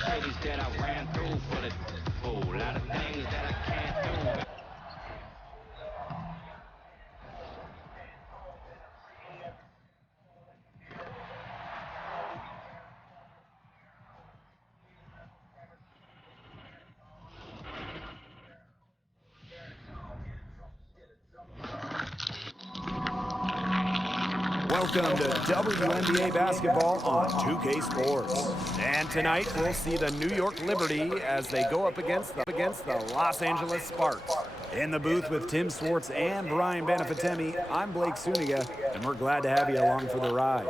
cities that I ran through for the fool. A lot of things that I can't do. Welcome to WNBA basketball on 2K Sports. And tonight we'll see the New York Liberty as they go up against the Los Angeles Sparks. In the booth with Tim Swartz and Brian Benefitemi, I'm Blake Suniga, and we're glad to have you along for the ride.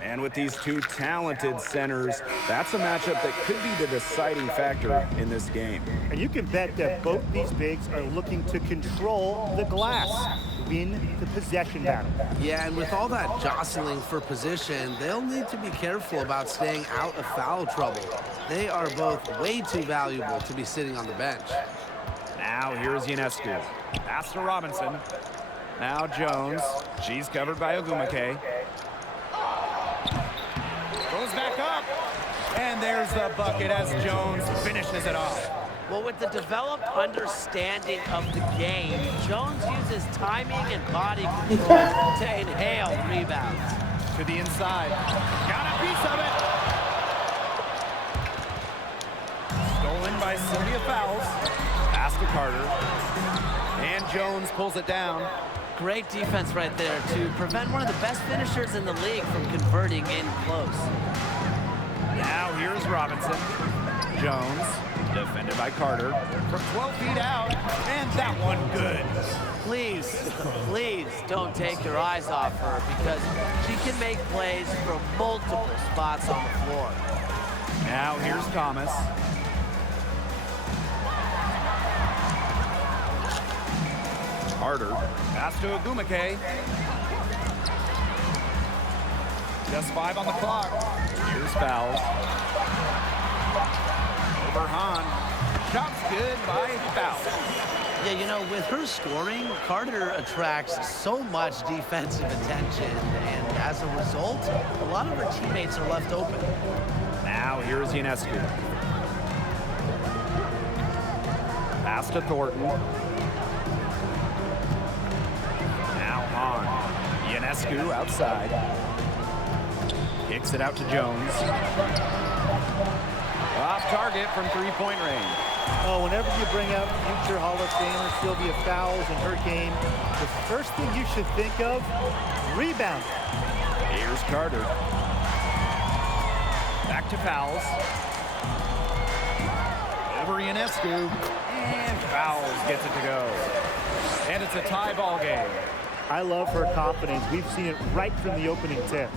And with these two talented centers, that's a matchup that could be the deciding factor in this game. And you can bet that both these bigs are looking to control the glass, win the possession battle. Yeah, and with all that jostling for position, they'll need to be careful about staying out of foul trouble. They are both way too valuable to be sitting on the bench. Now here's Ionescu. Pass to Robinson. Now Jones. She's covered by Ogumake. Goes back up, and there's the bucket as Jones finishes it off. Well, with the developed understanding of the game, Jones uses timing and body control to inhale rebounds. To the inside. Got a piece of it. Stolen by Sylvia Fowles. Pass to Carter. And Jones pulls it down. Great defense right there to prevent one of the best finishers in the league from converting in close. Now here's Robinson. Jones, defended by Carter, from 12 feet out, and that one good. Please, please don't take your eyes off her because she can make plays from multiple spots on the floor. Now here's Thomas. Carter, pass to Ogumake. Just 5 on the clock. Here's Fowles. Over Hahn. Shot's good by Fowles. Yeah, you know, with her scoring, Carter attracts so much defensive attention, and as a result, a lot of her teammates are left open. Now here's Ionescu. Pass to Thornton. Now Hahn. Ionescu outside. Kicks it out to Jones. Off target from three-point range. Oh, whenever you bring up future Hall of Famer Sylvia Fowles in her game, the first thing you should think of, rebound. Here's Carter. Back to Fowles. Over Ionescu. And Fowles gets it to go. And it's a tie ball game. I love her confidence. We've seen it right from the opening tip.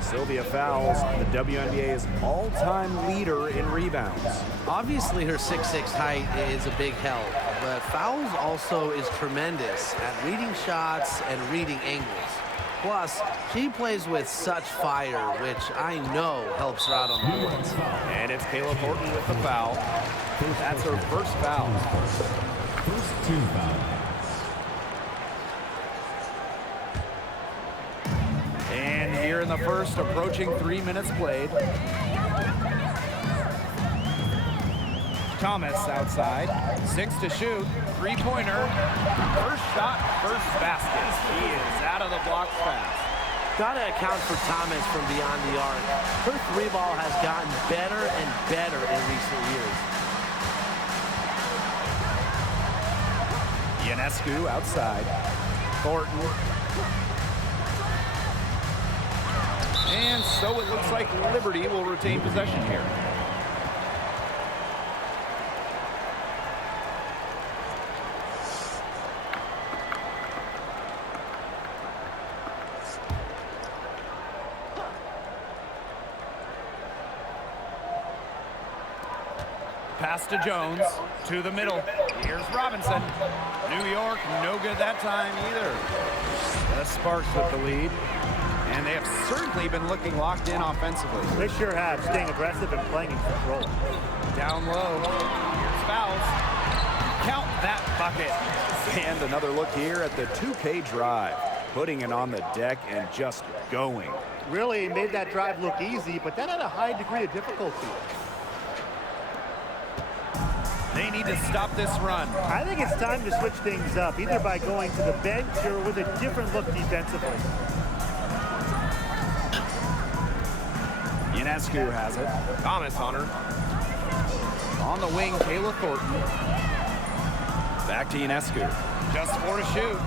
Sylvia Fowles, the WNBA's all-time leader in rebounds. Obviously, her 6'6" height is a big help, but Fowles also is tremendous at reading shots and reading angles. Plus, she plays with such fire, which I know helps her out on the boards. And it's Caleb Horton with the foul. That's her first foul. First team foul. And here in the first, approaching 3 minutes played. Thomas outside, 6 to shoot, three-pointer, first shot, first basket. He is out of the blocks fast. Gotta account for Thomas from beyond the arc. Her three ball has gotten better and better in recent years. Ionescu outside, Thornton. And so it looks like Liberty will retain possession here. Pass to Jones, to the middle. Here's Robinson. New York, no good that time either. The Sparks with the lead. And they have certainly been looking locked in offensively. They sure have, staying aggressive and playing in control. Down low. Here's Fowles. Count that bucket. And another look here at the 2K drive. Putting it on the deck and just going. Really made that drive look easy, but that had a high degree of difficulty. They need to stop this run. I think it's time to switch things up, either by going to the bench or with a different look defensively. Ionescu has it. Thomas on her. On the wing, Kayla Thornton. Back to Ionescu. Just 4 to shoot.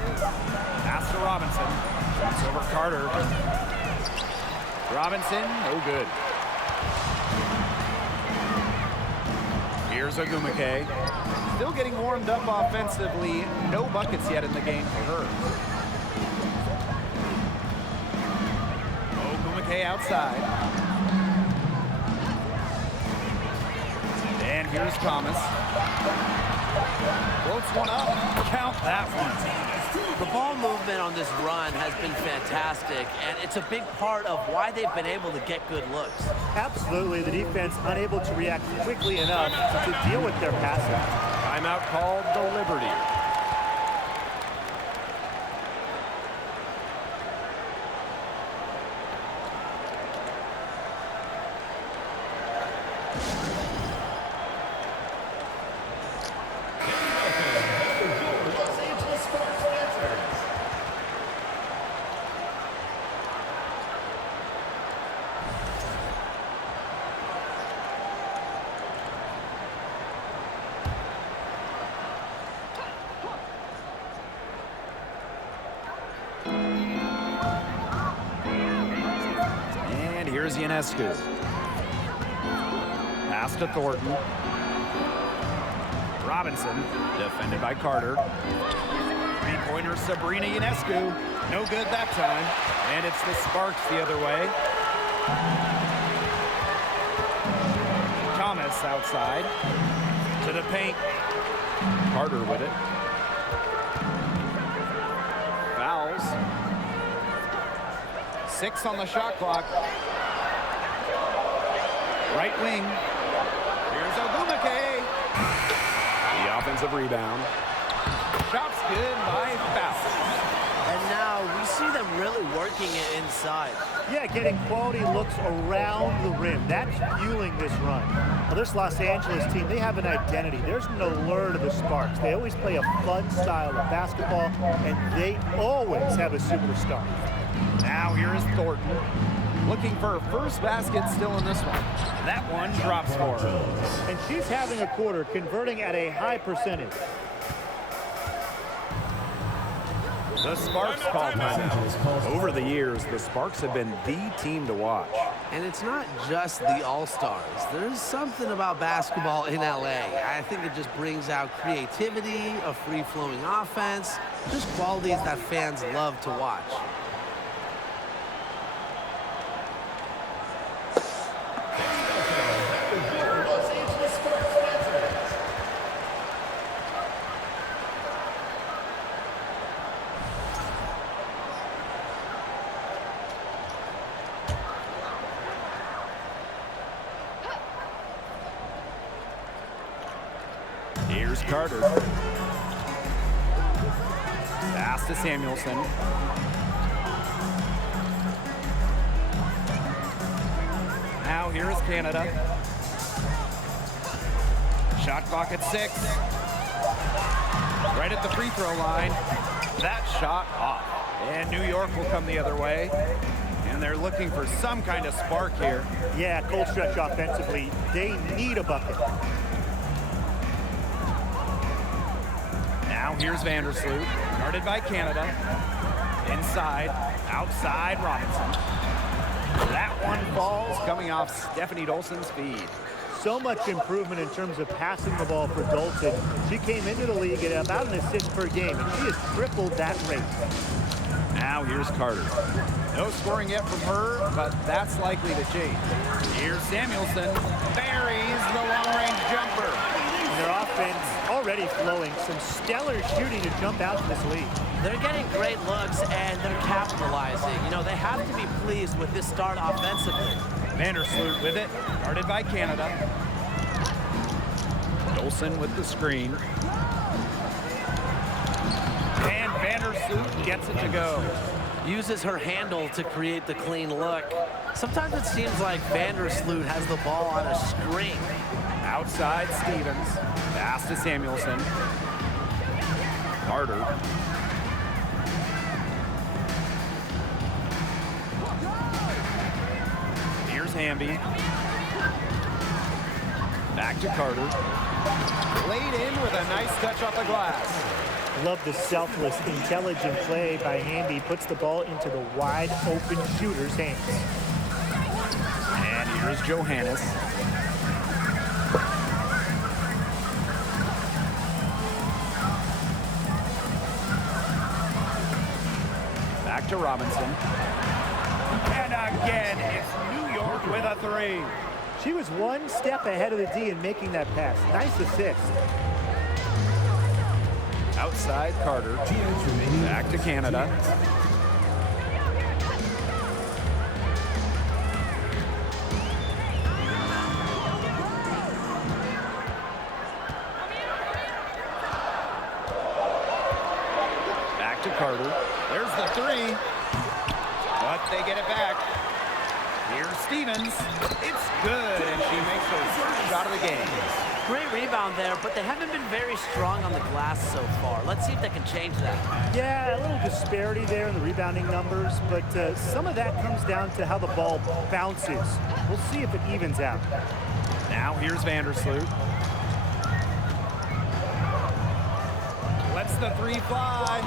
Pass to Robinson. It's over Carter. Robinson, no good. Here's Ogumake. Still getting warmed up offensively. No buckets yet in the game for her. Ogumake outside. And here's Thomas. Floats one up. Count that one. The ball movement on this run has been fantastic, and it's a big part of why they've been able to get good looks. Absolutely, the defense unable to react quickly enough to deal with their passing. Timeout called the Liberty. Here's Ionescu. Pass to Thornton. Robinson, defended by Carter. Three-pointer Sabrina Ionescu. No good that time. And it's the Sparks the other way. Thomas outside. To the paint. Carter with it. Fouls. 6 on the shot clock. Right wing. Here's Ogumake. The offensive rebound. Shot's good by Foul. And now we see them really working it inside. Yeah, getting quality looks around the rim. That's fueling this run. Well, this Los Angeles team, they have an identity. There's no lure to the Sparks. They always play a fun style of basketball, and they always have a superstar. Now here is Thornton. Looking for her first basket still in this one. That one drops for her. And she's having a quarter, converting at a high percentage. The Sparks call timeout. Over the years, the Sparks have been the team to watch. And it's not just the All-Stars. There's something about basketball in LA. I think it just brings out creativity, a free-flowing offense, just qualities that fans love to watch. Here's Carter. Pass to Samuelson. Now here is Canada. Shot clock at 6. Right at the free throw line. That shot off. And New York will come the other way. And they're looking for some kind of spark here. Yeah, cold stretch offensively. They need a bucket. Now here's Vandersloot, guarded by Canada. Inside, outside Robinson. That one falls, coming off Stephanie Dolson's feed. So much improvement in terms of passing the ball for Dolson. She came into the league at about an assist per game, and she has tripled that rate. Now here's Carter. No scoring yet from her, but that's likely to change. Here's Samuelson, buries the long-range jumper. And their offense already flowing. Some stellar shooting to jump out to this lead. They're getting great looks, and they're capitalizing. You know, they have to be pleased with this start offensively. Vandersloot with it, guarded by Canada. Dolson with the screen. And Vandersloot gets it to go. Uses her handle to create the clean look. Sometimes it seems like Vandersloot has the ball on a string. Outside Stevens. Pass to Samuelson. Carter. Here's Hamby. Back to Carter. Laid in with a nice touch off the glass. Love the selfless, intelligent play by Hamby. Puts the ball into the wide open shooter's hands. And here's Johannes. Back to Robinson. And again, it's New York with a three. She was one step ahead of the D in making that pass. Nice assist. Outside Carter. Back to Canada. Back to Carter. There's the three. But they get it back. Here's Stevens. It's good, and she makes her first shot of the game. Great rebound there, but they haven't been very strong on the glass so far. Let's see if they can change that. Yeah, a little disparity there in the rebounding numbers, but some of that comes down to how the ball bounces. We'll see if it evens out. Now here's Vandersloot. Lets the three fly.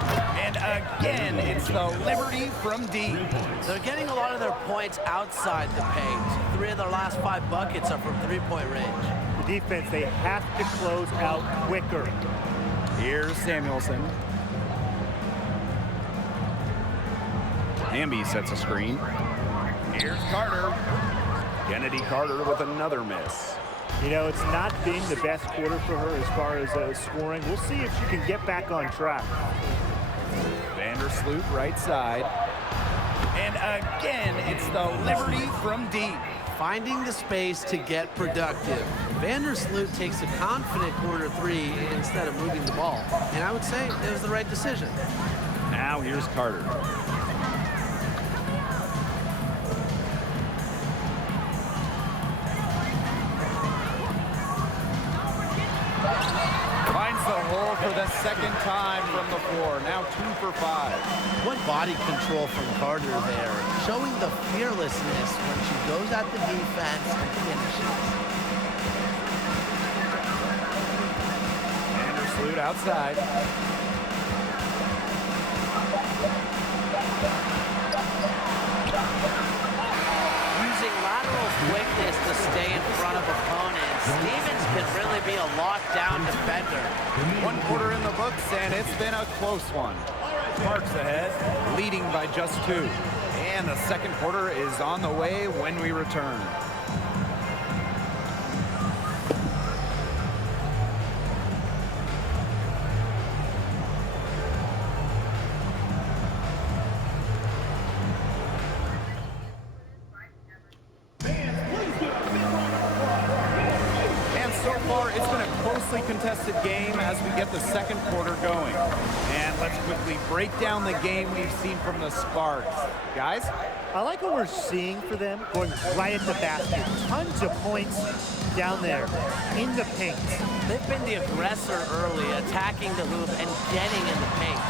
And again, it's the Liberty from deep. They're getting a lot of their points outside the paint. 3 of their last 5 buckets are from three-point range. The defense, they have to close out quicker. Here's Samuelson. Hamby sets a screen. Here's Carter. Kennedy Carter with another miss. You know, it's not been the best quarter for her as far as scoring. We'll see if she can get back on track. Vandersloot right side. And again, it's the Liberty from deep. Finding the space to get productive. Vandersloot takes a confident corner three instead of moving the ball. And I would say it was the right decision. Now here's Carter. Finds the hole for the second time from the floor. Now 2 for 5. What body control from Carter there, showing the fearlessness when she goes at the defense and finishes. Vandersloot outside. Using lateral quickness to stay in front of opponents, Stevens can really be a lockdown defender. 1 quarter in the books, and it's been a close one. Sparks ahead, leading by just 2. And the second quarter is on the way when we return. Contested game as we get the second quarter going. And let's quickly break down the game we've seen from the Sparks. Guys? I like what we're seeing for them, going right at the basket. Tons of points down there in the paint. They've been the aggressor early, attacking the hoop and getting in the paint.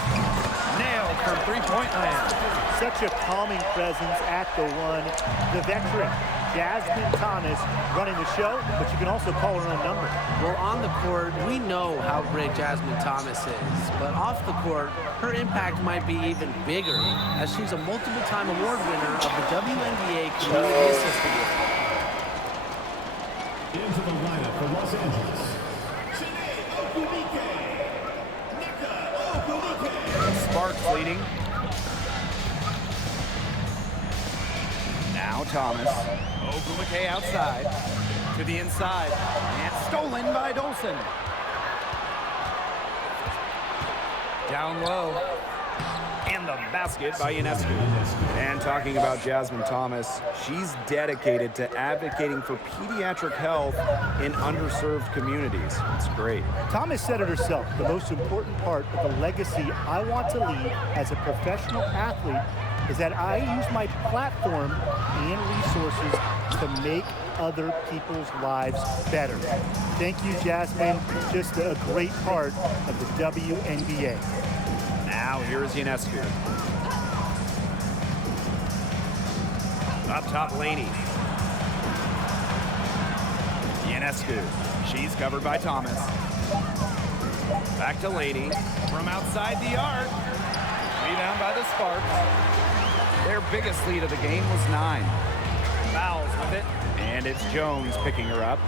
Nailed from three-point land. Such a calming presence at the one. The veteran, Jasmine Thomas, running the show, but you can also call her own number. Well, on the court, we know how great Jasmine Thomas is, but off the court, her impact might be even bigger, as she's a multiple-time award winner of the WNBA Community Assistant Award. Into the lineup for Los Angeles. Sparks leading. Now Thomas. Ogumake outside. To the inside. And stolen by Dolson. Down low. And the basket by Ionescu. And talking about Jasmine Thomas, she's dedicated to advocating for pediatric health in underserved communities. It's great. Thomas said it herself, the most important part of the legacy I want to leave as a professional athlete is that I use my platform and resources to make other people's lives better. Thank you, Jasmine. Just a great part of the WNBA. Now here's Ionescu. Up top, Laney. Ionescu. She's covered by Thomas. Back to Laney. From outside the arc. Rebound by the Sparks. Their biggest lead of the game was 9. Fouls with it. And it's Jones picking her up.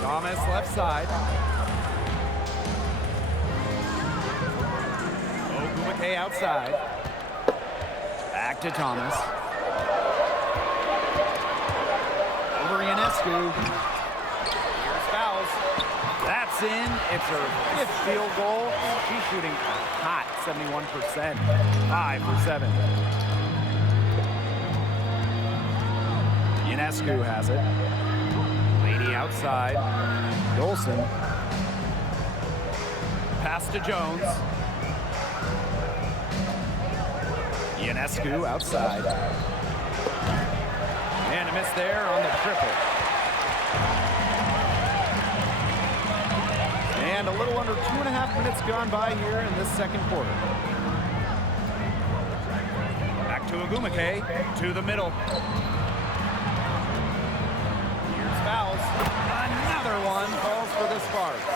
Thomas left side. Ogumake outside. Back to Thomas. Over Ionescu. Here's fouls. That's in. It's her 5th field goal. She's shooting hot, 71%. 5 for 7. Ionescu has it. Laney outside. Dolson. Pass to Jones. Ionescu outside. And a miss there on the triple. And a little under 2.5 minutes gone by here in this second quarter. Back to Ogumake, to the middle. Here's fouls. Another one falls for the Sparks.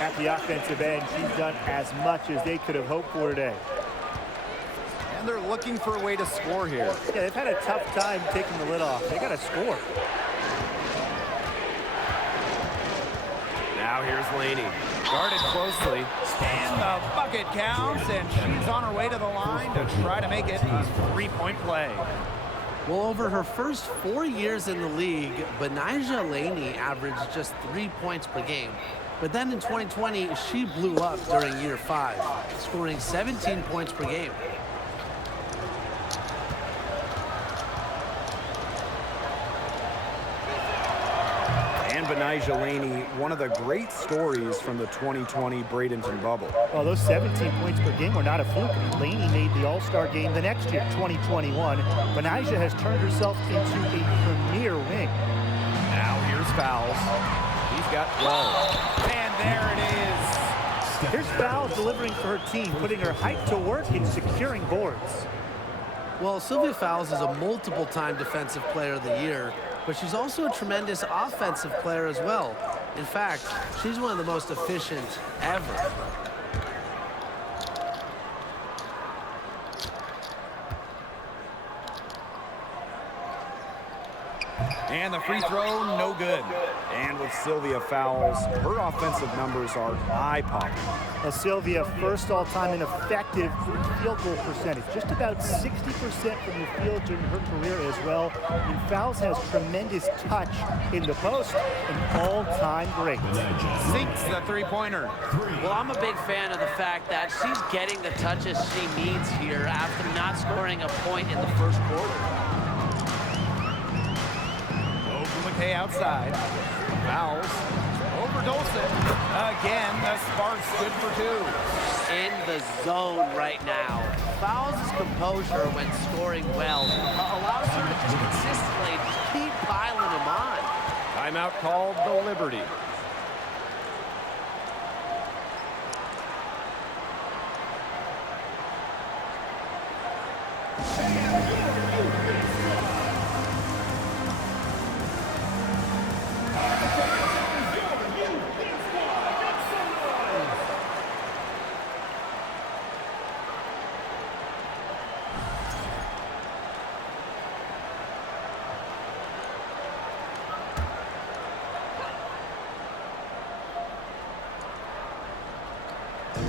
At the offensive end, she's done as much as they could have hoped for today. And they're looking for a way to score here. Yeah, they've had a tough time taking the lid off. They got to score. Now here's Laney. Guarded closely. And the bucket counts, and she's on her way to the line to try to make it a 3-point play. Well, over her first 4 years in the league, Benijah Laney averaged just 3 points per game. But then in 2020, she blew up during year 5, scoring 17 points per game. And Benijah Laney, one of the great stories from the 2020 Bradenton bubble. Well, those 17 points per game were not a fluke. Laney made the All-Star game the next year, 2021. Benijah has turned herself into a premier wing. Now here's fouls. He's got 12. And there it is. Here's fouls delivering for her team, putting her height to work and securing boards. Well, Sylvia Fowles is a multiple-time Defensive Player of the Year, but she's also a tremendous offensive player as well. In fact, she's one of the most efficient ever. And the free throw, no good. And with Sylvia Fowles, her offensive numbers are eye-popping. Sylvia, first all-time in effective field goal percentage, just about 60% from the field during her career as well. And Fowles has tremendous touch in the post, an all-time great. Sinks the three-pointer. Well, I'm a big fan of the fact that she's getting the touches she needs here after not scoring a point in the first quarter. Ogumake outside. Fouls. Over Dolson. Again, the Sparks good for 2. In the zone right now. Fowles' composure when scoring well allows her to just consistently keep piling them on. Timeout called the Liberty.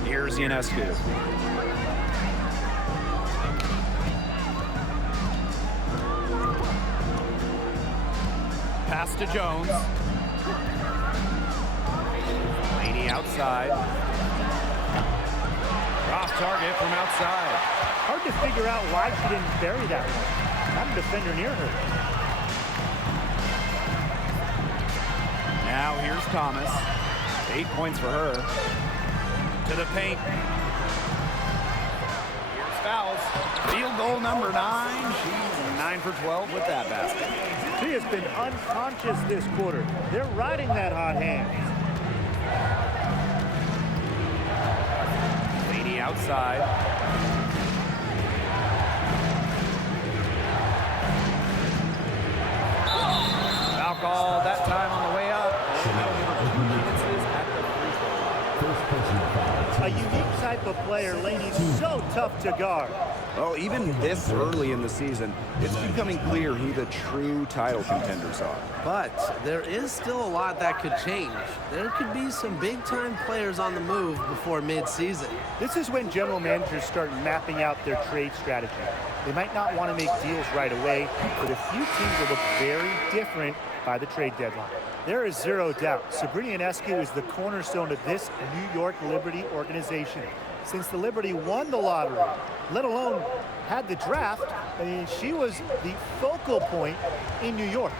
Here's Ionescu. Pass to Jones. Laney outside. Off target from outside. Hard to figure out why she didn't bury that one. Not a defender near her. Now here's Thomas. 8 points for her. To the paint. Here's Fowles. Field goal number 9. She's 9 for 12 with that basket. She has been unconscious this quarter. They're riding that hot hand. Laney outside. Foul call that time on the way up. A unique type of player. Laney's so tough to guard. Well, even this early in the season, it's becoming clear who the true title contenders are. But there is still a lot that could change. There could be some big-time players on the move before mid-season. This is when general managers start mapping out their trade strategy. They might not want to make deals right away, but a few teams will look very different by the trade deadline. There is zero doubt Sabrina Ionescu is the cornerstone of this New York Liberty organization. Since the Liberty won the lottery, let alone had the draft, I mean, she was the focal point in New York.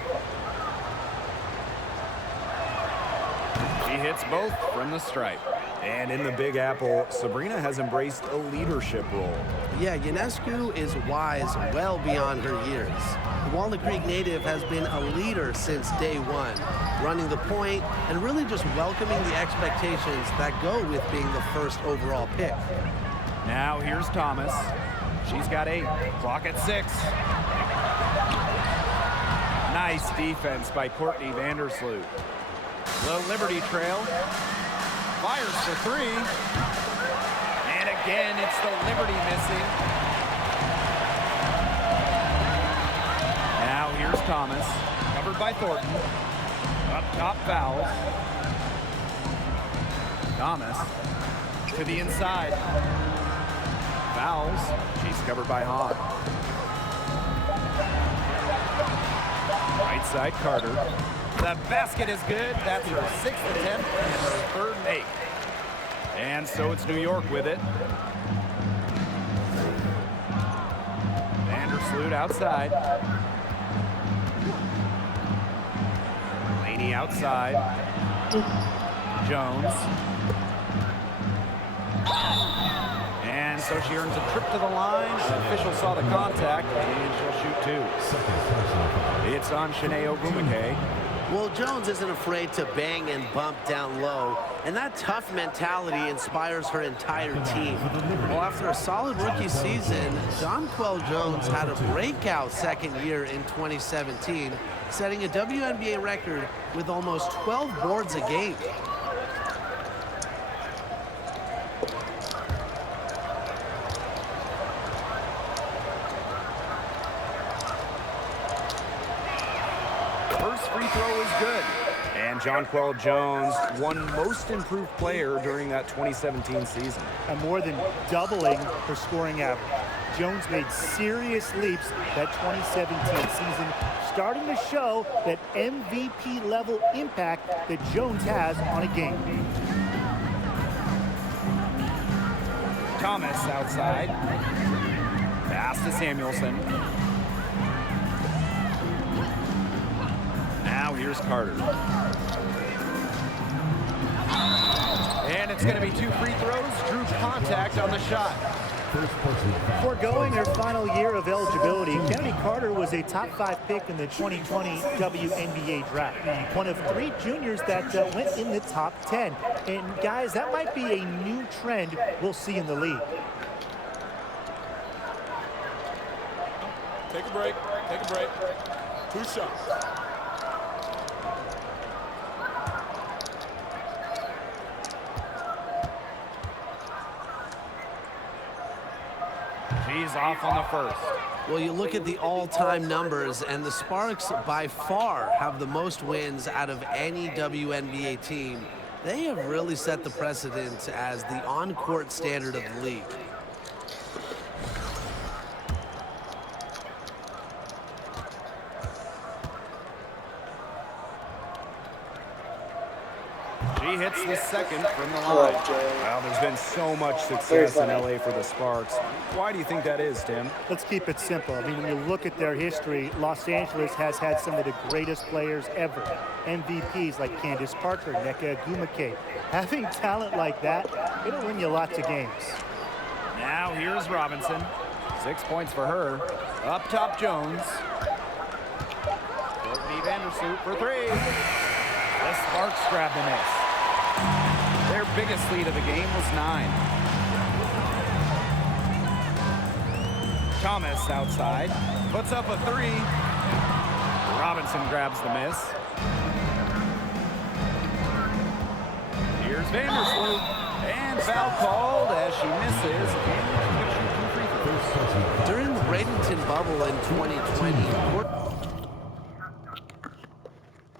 She hits both from the stripe. And in the Big Apple, Sabrina has embraced a leadership role. Yeah, Ionescu is wise well beyond her years. The Walnut Creek native has been a leader since day one, running the point and really just welcoming the expectations that go with being the first overall pick. Now here's Thomas. She's got 8. Clock at 6. Nice defense by Courtney Vandersloot. The Liberty trail. Fires for 3. And again, it's the Liberty missing. Now here's Thomas. Covered by Thornton. Up top fouls. Thomas to the inside. Fouls. She's covered by Hahn. Right side Carter. The basket is good. That's her 6th attempt and her 3rd make. And so it's New York with it. Vandersloot outside. Laney outside. Jones. And so she earns a trip to the line. The official saw the contact, and she'll shoot 2. It's on Shanae Ogumake. Well, Jones isn't afraid to bang and bump down low, and that tough mentality inspires her entire team. Well, after a solid rookie season, Jonquel Jones had a breakout second year in 2017, setting a WNBA record with almost 12 boards a game. First free throw is good. And Jonquel Jones won Most Improved Player during that 2017 season. And more than doubling her scoring average. Jones made serious leaps that 2017 season, starting to show that MVP-level impact that Jones has on a game. Thomas outside. Pass to Samuelson. Now here's Carter. And it's going to be 2 free throws. Drew contact on the shot. Foregoing her final year of eligibility, Kennedy Carter was a top 5 pick in the 2020 WNBA draft. One of 3 juniors that went in the top 10. And guys, that might be a new trend we'll see in the league. Take a break. Take a break. 2 shots. She's off on the first. Well, you look at the all-time numbers, and the Sparks by far have the most wins out of any WNBA team. They have really set the precedent as the on-court standard of the league. She hits the second from the line. Well, there's been so much success in LA for the Sparks. Why do you think that is, Tim? Let's keep it simple. I mean, when you look at their history, Los Angeles has had some of the greatest players ever. MVPs like Candace Parker, Nneka Ogumake. Having talent like that, it'll win you lots of games. Now here's Robinson. 6 points for her. Up top, Jones. Courtney Vandersloot for three. The Sparks grab the miss. Their biggest lead of the game was 9. Thomas outside, puts up a three. Robinson grabs the miss. Here's Vandersloot, and foul called as she misses. During the Bradenton bubble in 2020,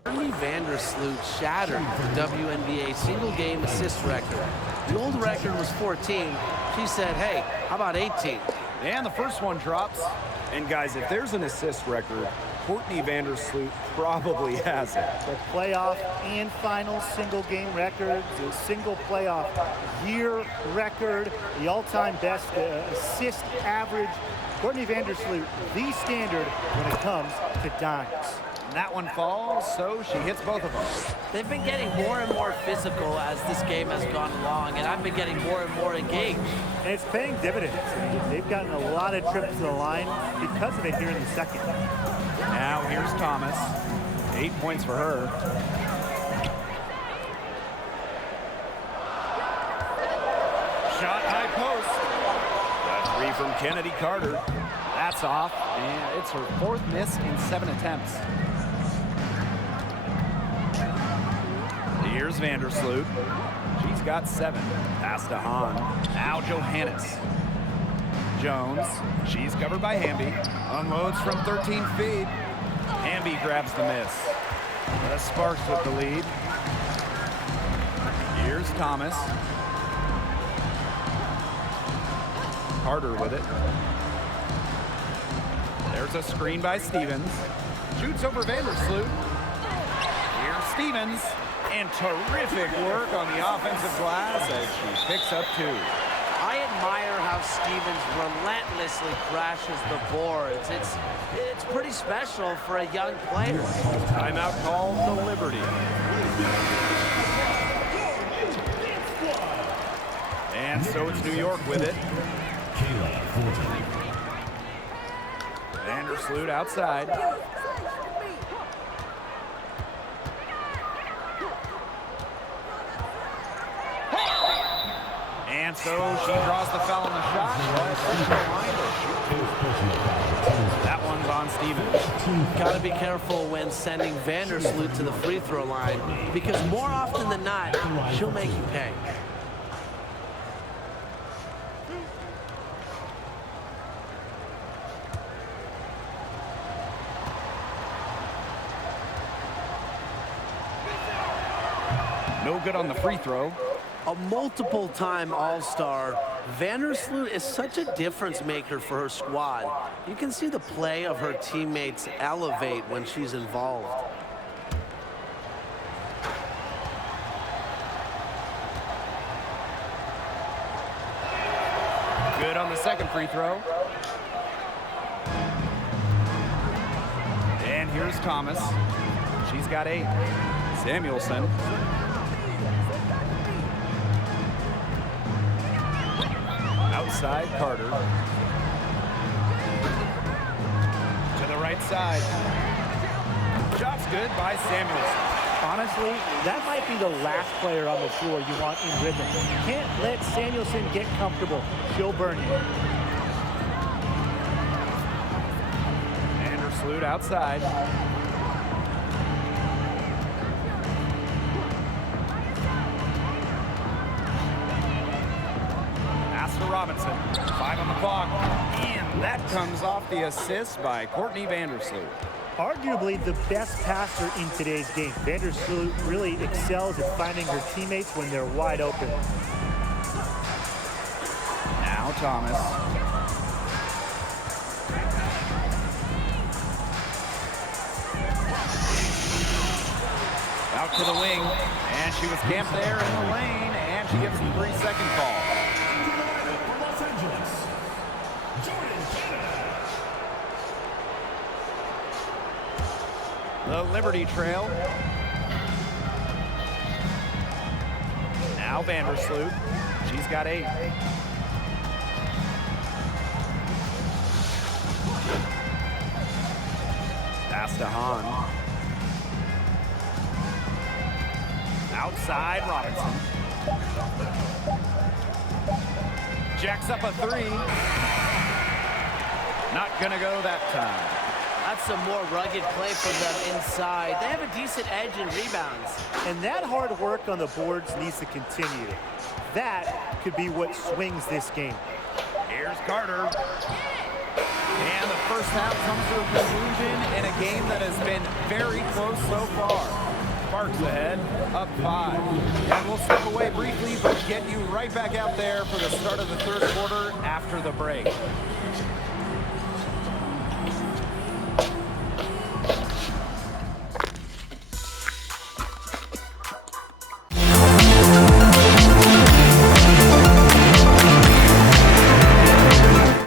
Courtney Vandersloot shattered the WNBA single-game assist record. The old record was 14. She said, hey, how about 18? And the first one drops. And guys, if there's an assist record, Courtney Vandersloot probably has it. The playoff and final single-game record, the single playoff year record, the all-time best assist average. Courtney Vandersloot, the standard when it comes to dimes. That one falls, so she hits both of them. They've been getting more and more physical as this game has gone along, and I've been getting more and more engaged. And it's paying dividends. They've gotten a lot of trips to the line because of it here in the second. Now here's Thomas. 8 points for her. Shot high post. The three from Kennedy Carter. That's off, and it's her 4th miss in 7 attempts. Here's Vandersloot. She's got 7. Pass to Hahn. Now Johannes. Jones. She's covered by Hamby. Unloads from 13 feet. Hamby grabs the miss. The Sparks with the lead. Here's Thomas. Carter with it. There's a screen by Stevens. Shoots over Vandersloot. Here's Stevens. And terrific work on the offensive glass as she picks up 2. I admire how Stevens relentlessly crashes the boards. It's pretty special for a young player. Timeout called the Liberty. And so it's New York with it. Vandersloot outside. And so she draws the foul on the shot. That one's on Stevens. Got to be careful when sending Vandersloot to the free throw line, because more often than not, she'll make you pay. No good on the free throw. A multiple-time All-Star, Vandersloot is such a difference maker for her squad. You can see the play of her teammates elevate when she's involved. Good on the second free throw. And here's Thomas. She's got 8. Samuelson. Outside, Carter. To the right side. Shot's good by Samuelson. Honestly, that might be the last player on the floor you want in rhythm. You can't let Samuelson get comfortable. She'll burn you. Vandersloot outside. Robinson, 5 on the clock, and that comes off the assist by Courtney Vandersloot. Arguably the best passer in today's game. Vandersloot really excels at finding her teammates when they're wide open. Now Thomas. Out to the wing, and she was camped there in the lane, and she gets a 3-second call. The Liberty trail. Now Vandersloot. She's got 8. Pass to Hahn. Outside Robinson. Jacks up a three. Not gonna go that time. That's some more rugged play from them inside. They have a decent edge in rebounds. And that hard work on the boards needs to continue. That could be what swings this game. Here's Carter. And the first half comes to a conclusion in a game that has been very close so far. Sparks ahead, up 5. And we'll step away briefly, but get you right back out there for the start of the third quarter after the break.